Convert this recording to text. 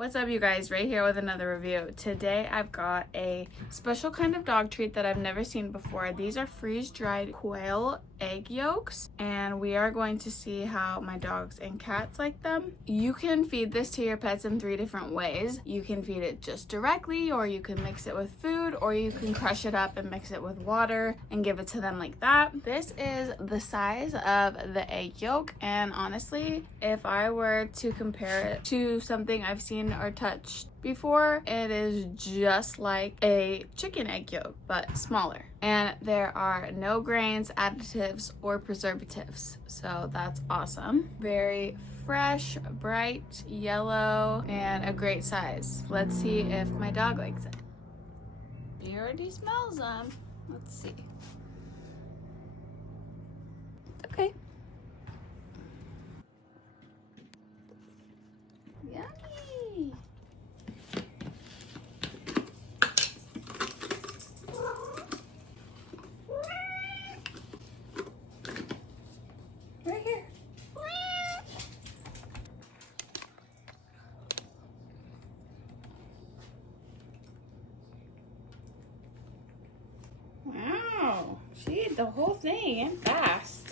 What's up, you guys? Right here with another review. Today I've got a special kind of dog treat that I've never seen before. These are freeze-dried quail egg yolks, and we are going to see how my dogs and cats like them. You can feed this to your pets in 3 different ways. You can feed it just directly, or you can mix it with food, or you can crush it up and mix it with water and give it to them like that. This is the size of the egg yolk, and honestly, if I were to compare it to something I've seen or touched before, it is just like a chicken egg yolk but smaller, and there are no grains, additives, or preservatives, so that's awesome. Very fresh, bright yellow, and a great size. Let's see if my dog likes it. He already smells them. Let's see. Okay. Yummy. Right here. Wow, she ate the whole thing and fast.